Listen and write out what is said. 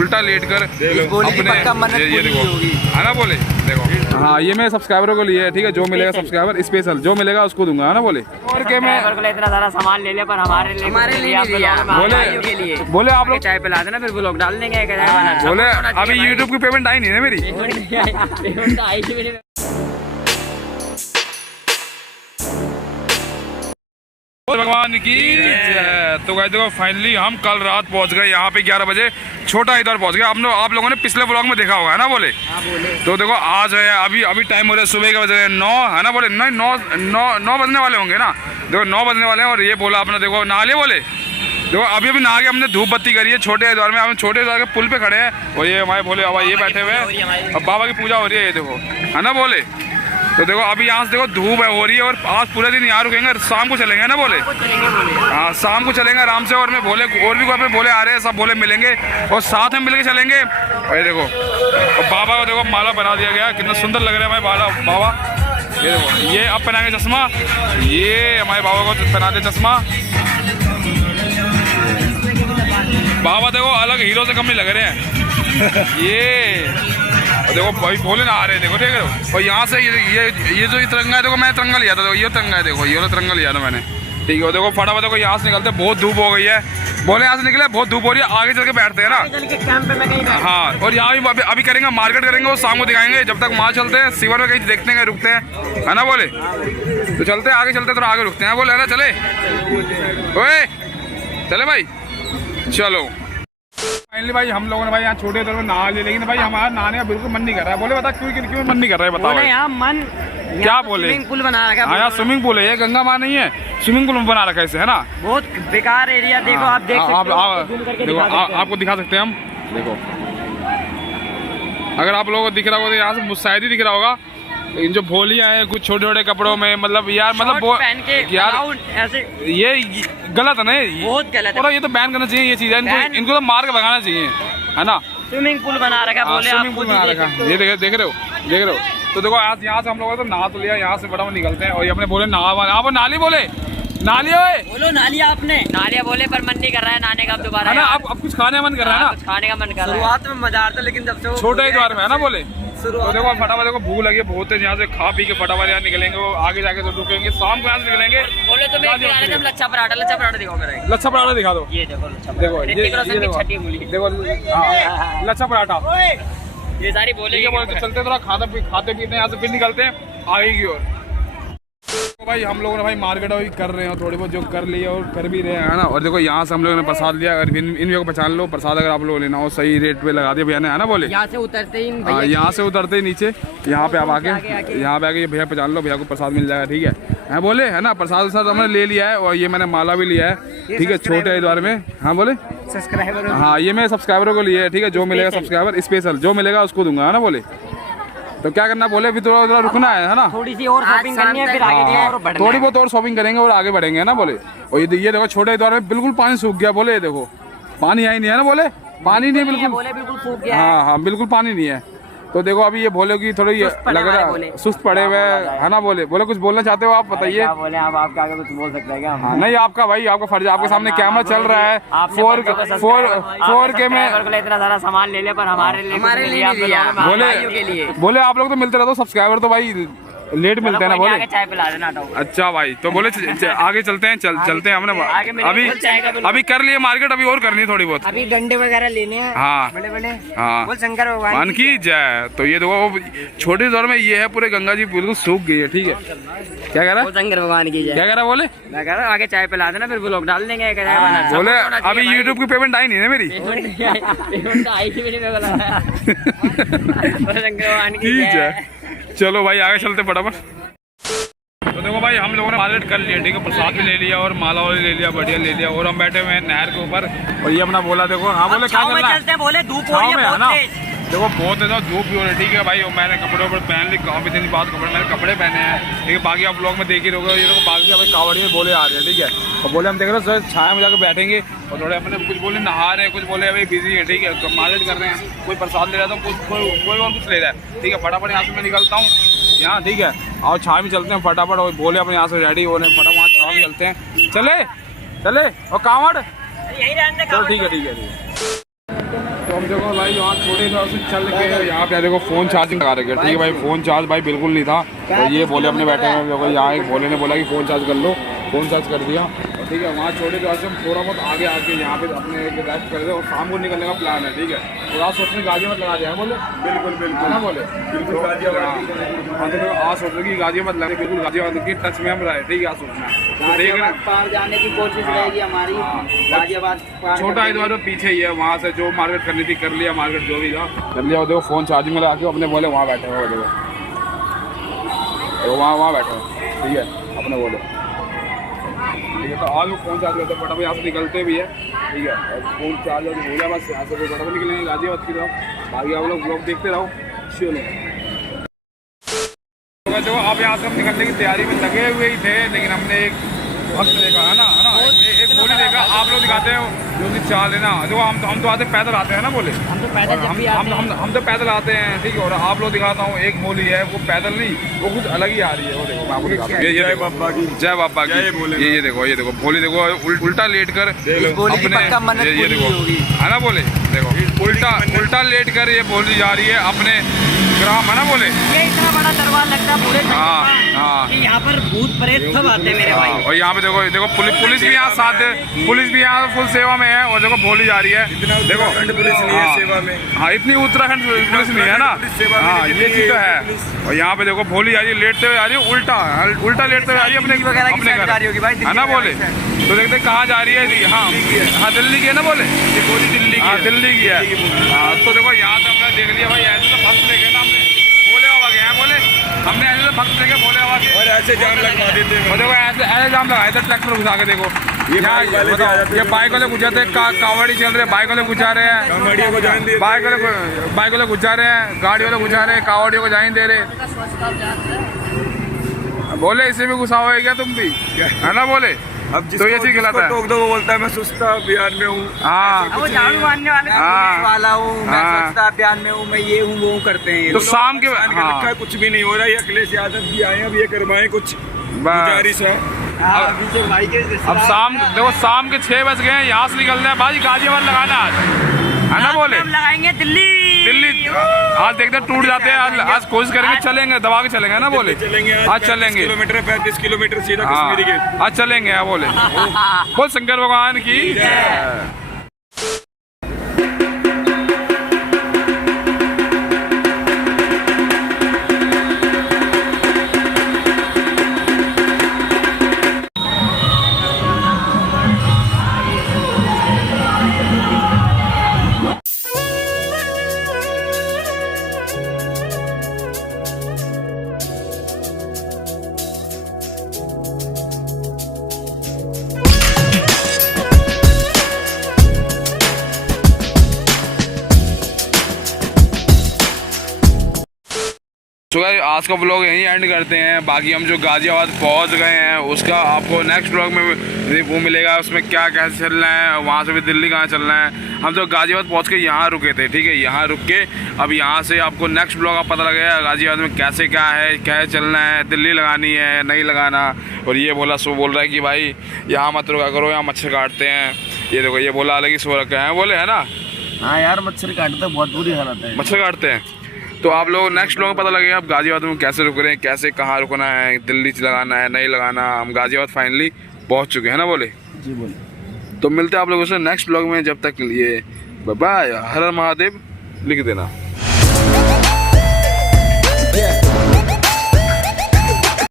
उल्टा लेट कर अपने ये देखो है ना बोले, देखो हाँ ये मेरे सब्सक्राइबरों को लिए ठीक है, जो मिलेगा सब्सक्राइबर स्पेशल जो मिलेगा उसको दूंगा है ना बोले। और क्या मैं इतना सारा सामान ले लिया पर हमारे लिए बोले आप लोग चाय पिला देना फिर ब्लॉग डाल देंगे। बोले अभी यूट्यूब की पेमेंट आई नहीं है मेरी। भगवान की जय। तो गाइस देखो फाइनली हम कल रात पहुंच गए यहाँ पे 11 बजे छोटा इधर पहुंच गया। आप लोगों ने पिछले व्लॉग में देखा होगा है ना बोले। तो देखो आज है अभी टाइम हो रहा है सुबह के बजे 9 है ना बोले, 9 बजने वाले होंगे ना, देखो 9 बजने वाले हैं। और ये बोला अपना देखो नहा बोले, देखो अभी नहा के हमने धूप बत्ती करी है छोटे हरिद्वार में। हम छोटे हरिद्वार के पुल पे खड़े हैं और ये हमारे भोले बाबा ये बैठे हुए हैं, अब बाबा की पूजा हो रही है ये देखो है ना बोले। तो देखो अभी यहाँ से देखो धूप हो रही है और आज पूरे दिन यहाँ रुकेंगे, शाम को चलेंगे ना बोले। हाँ शाम को चलेंगे आराम से। और मैं बोले और भी कोई बोले आ रहे हैं, सब बोले मिलेंगे और साथ में मिलके चलेंगे। और ये देखो और बाबा को देखो माला बना दिया गया, कितना सुंदर लग रहा है हमारे बाबा। ये देखो ये अब पहनाएंगे चश्मा, ये हमारे बाबा को पहना दे चश्मा। बाबा देखो अलग हीरो से कम नहीं लग रहे हैं ये। देखो भाई भोले ना आ रहे हैं, देखो देख रहे हो। और यहाँ से ये जो तिरंगा है देखो, मैं तिरंगा लिया था, देखो ये तिरंगा है, देखो ये तिरंगा लिया था मैंने ठीक है। देखो फटाफट देखो यहाँ से निकलते, बहुत धूप हो गई है बोले, यहाँ से निकले बहुत धूप हो रही है, आगे चल के बैठते हैं ना। हाँ और यहाँ भी अभी करेंगे मार्केट करेंगे, वो शाम को दिखाएंगे। जब तक वहाँ चलते हैं शिवर में कहीं देखते हैं रुकते हैं है ना बोले। तो चलते आगे चलते थोड़ा आगे रुकते हैं बोले है ना। चले ओए चले भाई चलो। फाइनली भाई हम लोगों ने भाई यहाँ छोटे दौर में नहा लिया, लेकिन भाई हमारा नहाने का बिल्कुल मन नहीं कर रहा है। बोले बता क्यों मन नहीं कर रहा है बताओ। यहाँ मन क्या बोले, स्विमिंग पूल बना रखा है। हाँ यहाँ स्विमिंग पूल है, ये गंगा माँ नहीं है, स्विमिंग पूल बना रखा है इसे है ना। बहुत बेकार एरिया देखो, आप देख सकते हो। देखो आपको दिखा सकते हैं हम, देखो अगर आप लोगों को दिख रहा होगा तो यहाँ से शायद ही दिख रहा होगा। इन जो भोलियाँ हैं कुछ छोटे छोटे कपड़ों में, मतलब यार मतलब पहन के यार ऐसे ये गलत है ना, बहुत गलत है। और ये तो बैन करना चाहिए ये चीज़ है, इनको तो मार के भगाना चाहिए है ना। स्विमिंग पूल बना रखा है बोले, स्विमिंग पूल बना रखा है, ये देख रहे हो। तो देखो आज यहाँ से हम लोगों ने तो नहा तो लिया, यहाँ से बड़ा निकलते हैं। और ये अपने बोले नहा नाली बोले नाली बोलो नालिया आपने नालिया बोले पर मन नहीं कर रहा है नहाने का दोबारा ना। अब कुछ खाने का मन कर रहा है ना, खाने का मन कर रहा है। शुरुआत में मजा आता लेकिन जब से छोटे ही द्वार में है ना बोले। तो देखो फटाफट देखो भूख लगी है बहुत है, यहाँ से खा पी के फटाफट यहाँ निकलेंगे, वो आगे जाके तो रुकेंगे, शाम को यहाँ से निकलेंगे। बोले तो मैं लच्छा पराठा दिखाओ मेरा, लच्छा पराठा दिखा दो। ये देखो देखो देखो लच्छा पराठा ये सारी बोले चलते थोड़ा खाते पीते यहाँ से फिर निकलते हैं आगे की ओर। तो भाई हम लोगों ने भाई मार्केट अभी कर रहे हैं थोड़ी बहुत जो कर लिए और कर भी रहे हैं ना। और देखो यहाँ से हम लोगों ने प्रसाद लिया, अगर इन को पहचान लो प्रसाद अगर आप लोग लेना हो सही रेट पे लगा दिया भैया ने है ना बोले। यहाँ से उतरते ही नीचे यहाँ पे आप आके ये भैया पहचान लो, भैया को प्रसाद मिल जाएगा ठीक है बोले है ना। प्रसाद हमने ले लिया है और ये मैंने माला भी लिया है ठीक है छोटे हरिद्वार में। हाँ बोले सब्सक्राइबर, हाँ ये मेरे सब्सक्राइबरों को लिए है ठीक है, जो मिलेगा सब्सक्राइबर स्पेशल जो मिलेगा उसको दूंगा है ना बोले। तो क्या करना बोले अभी थोड़ा रुकना है ना, थोड़ी सी और शॉपिंग करनी है फिर आगे और बढ़ना है। थोड़ी बहुत और शॉपिंग करेंगे और आगे बढ़ेंगे ना बोले। और ये देखो छोटे द्वार में बिल्कुल पानी सूख गया बोले, ये देखो पानी आई नहीं है ना बोले, पानी नहीं बिल्कुल सूख गया। हाँ बिल्कुल पानी नहीं है। तो देखो अभी ये भोले की थोड़ी लग रहा है सुस्त पड़े हुए है ना बोले। बोले कुछ बोलना चाहते हो आप बताइए। बोले आप आपका आगे कुछ बोल सकते हैं क्या? हाँ, नहीं आपका भाई आपका फर्ज, आपके सामने कैमरा चल रहा है 4K में। इतना सारा सामान ले लिया पर हमारे लिए बोले आप लोग तो मिलते रहते हो सब्सक्राइबर तो भाई लेट मिलते हैं ना बोले। चाय पिला देना। अच्छा भाई तो बोले आगे चलते हैं चलते हैं हमने अभी कर लिए मार्केट, अभी और करनी है थोड़ी बहुत, अभी डंडे वगैरह लेने हैं। हाँ बड़े हाँ बोल शंकर भगवान की जय। तो ये देखो छोटे दौर में ये है पूरे गंगा जी बिल्कुल सूख गई है ठीक है। क्या कह रहा है शंकर भगवान की जय। क्या कह रहा बोले, मैं कह रहा हूँ आगे चाय पिला देना फिर ब्लॉग डाल देंगे। बोले अभी यूट्यूब की पेमेंट आई नहीं है मेरी। शंकर भगवान की जय। चलो भाई आगे चलते फटाफट। तो देखो भाई हम लोगों ने मार्केट कर लिया ठीक है, प्रसाद भी ले लिया और माला वाली ले लिया, बढ़िया ले लिया। और हम बैठे हुए हैं नहर के ऊपर और ये अपना बोला देखो। हाँ बोले क्या करना है, बोले धूप हो रही है ना, देखो बहुत है धूप भी हो रही है ठीक है भाई। और मैंने कपड़े ऊपर पहन ली, काफी दिन बाद मैंने कपड़े पहने हैं ठीक है। बाकी आप लोग में देख ही रहोगे, ये देखो बाकी अभी कावड़ी में बोले आ रहे हैं ठीक है। और बोले हम देख रहे हैं छाया में जाकर बैठेंगे और थोड़े अपने कुछ बोले नहा रहे हैं, कुछ बोले अभी बिजी है ठीक है, तो मार्केट कर रहे हैं, कोई प्रसाद ले रहा है तो कोई और कुछ ले रहा है ठीक है। फटाफट यहाँ से मैं निकलता हूँ यहाँ ठीक है, और छाया में चलते हैं फटाफट। और बोले अपने यहाँ से रेडी हो रहे हैं, फटाफट वहाँ छाया में चलते हैं। चले और कांवड़ चलो ठीक है। तो हम देखो भाई यहाँ छोटे से चल के यहाँ पे देखो फ़ोन चार्जिंग लगा रखे, ठीक है भाई। फ़ोन चार्ज भाई बिल्कुल नहीं था, तो ये बोले अपने बैठे हैं देखो, यहाँ एक भोले ने बोला कि फ़ोन चार्ज कर लो, फ़ोन चार्ज कर दिया, ठीक है। वहाँ छोटे से हम थोड़ा बहुत आगे आके यहाँ पे अपने एक रेस्ट कर दे और शाम को निकलने का प्लान है, ठीक है। तो आज सोचने गाजियाबाद लगा दिया है बोले, बिल्कुल बिल्कुल ना बोले, बिल्कुल गाजियाबाद। हाँ तो आज सोच रहे कि गाजियाबाद लगे, बिल्कुल गाजियाबाद की टच में हम रहे, ठीक है। आज सोचना है देख रहे पार जाने की कोशिश रहेगी हमारी, गाजियाबाद छोटा इधर तो पीछे ही है, वहाँ से जो मार्केट करनी थी कर लिया, मार्केट जो भी था कर लिया। देखो फ़ोन चार्जिंग में लगा के अपने बोले वहाँ बैठे हुए, देखो वहाँ बैठे हो, ठीक है अपने बोले, ठीक है। तो आज वो फ़ोन चार्ज करते हैं, फटाफट यहाँ से निकलते भी है, ठीक है। और फ़ोन चार्ज हो भूला बस, यहाँ से फटाफट निकलेंगे गाजियाबाद की तरफ। बाकी आप लोग ब्लॉग देखते रहो, चलो। तो अब यहाँ से हम निकलने की तैयारी में लगे हुए ही थे, लेकिन हमने एक वक्त देखा है ना एक बोली देखा, आप लोग दिखाते हैं जो कि चाल है ना, जो हम तो आते पैदल आते हैं ना बोले, हम तो पैदल जब भी आते हैं। हम तो पैदल आते हैं, ठीक है। और आप लोग दिखाता हूँ एक बोली है, वो पैदल नहीं, वो कुछ अलग ही आ रही है, वो देखो मैं आपको दिखाता हूँ। ये देखो बाबा की जय, बाबा की ये देखो बोली देखो, उल्टा लेट कर अपने, ये देखो है ना बोले, देखो उल्टा लेट कर ये बोली जा रही है अपने ग्राम, है ना बोले। ये इतना बड़ा दरबार लगता है पूरे कि यहाँ पर भूत प्रेत सब आते हैं मेरे भाई। और यहाँ पे देखो पुलिस भी यहाँ साथ है, पुलिस भी यहाँ फुल सेवा में है। और देखो बोली जा रही है, देखो पुलिस नहीं है सेवा में, हाँ इतनी उत्तराखंड पुलिस नहीं है ना, हाँ ये चीज़ तो है। और यहाँ पे देखो बोली आ रही है, लेटते हुए आ रही है, उल्टा लेटते हुए आ रही है अपने घर, है ना बोले। तो देखते कहाँ जा रही है, हाँ दिल्ली की है ना बोले, ये बोली दिल्ली की, हाँ दिल्ली की है। हाँ तो देखो यहाँ से हमने देख लिया भाई, ऐसे तो भक्त देखे ना हमने, भोले बाबा के हैं बोले, हमने ऐसे तो भक्त देखे भोले बाबा के, और ऐसे जाम लगवा देते हैं। और देखो ऐसे जाम लगाए थे, ट्रैक्टर घुसा के देखो, ये बाइक वाले गुजारते हैं, कावड़ी चल रहे हैं, बाइक वाले गुजा रहे हैं, बाइक वाले गुजा रहे हैं, गाड़ी वाले गुजा रहे हैं, कावड़ियों को जाने दे रहे। बोले इसे भी गुस्सा होगा क्या तुम भी, है ना बोले। अब तो ये चीज खिलाता है, टोक दो वो बोलता है मैं सुस्ता अभियान में हूँ, वो झाड़ू मारने वाला हूँ, मैं स्वच्छता अभियान में हूँ, मैं ये हूँ वो करते हैं। तो शाम के कुछ भी नहीं हो रहा है, अखिलेश यादव भी आए, अब ये करवाएं कुछ गुजारिश है। अब शाम के 6 बज गए हैं, यहाँ से निकलना है भाई, गाजियाबाद लगाना है ना बोले, लगाएंगे दिल्ली। आज देखते टूट जाते हैं, आज कोशिश करेंगे, चलेंगे दबा के चलेंगे ना बोले, आज चलेंगे 35 किलोमीटर सीधा कश्मीरी के, आज चलेंगे बोले। बोल शंकर भगवान की जय। तो गाइस आज का ब्लॉग यहीं एंड करते हैं। बाकी हम जो गाजियाबाद पहुंच गए हैं उसका आपको नेक्स्ट ब्लॉग में वो मिलेगा, उसमें क्या कैसे चलना है, वहां से भी दिल्ली कहाँ चलना है। हम तो गाजियाबाद पहुंच के यहाँ रुके थे, ठीक है, यहाँ रुक के अब यहाँ से आपको नेक्स्ट ब्लॉग आप पता लगेगा गाजियाबाद में कैसे क्या है, क्या चलना है, दिल्ली लगानी है नहीं लगाना। और ये बोला सो बोल रहा है कि भाई यहाँ मत रुका करो, यहाँ मच्छर काटते हैं। ये देखो ये बोला अलग ही सो रखे हैं बोले, है ना। हाँ यार मच्छर काटते हैं, बहुत बुरी हालत है, मच्छर काटते हैं। तो आप लोग नेक्स्ट ब्लॉग में पता लगेगा आप गाजियाबाद में कैसे रुक रहे हैं, कैसे कहाँ रुकना है, दिल्ली लगाना है नहीं लगाना। हम गाजियाबाद फाइनली पहुंच चुके हैं ना बोले जी बोले। तो मिलते हैं आप लोगों से नेक्स्ट ब्लॉग में, जब तक के लिए बाय बाय, हर हर महादेव लिख देना।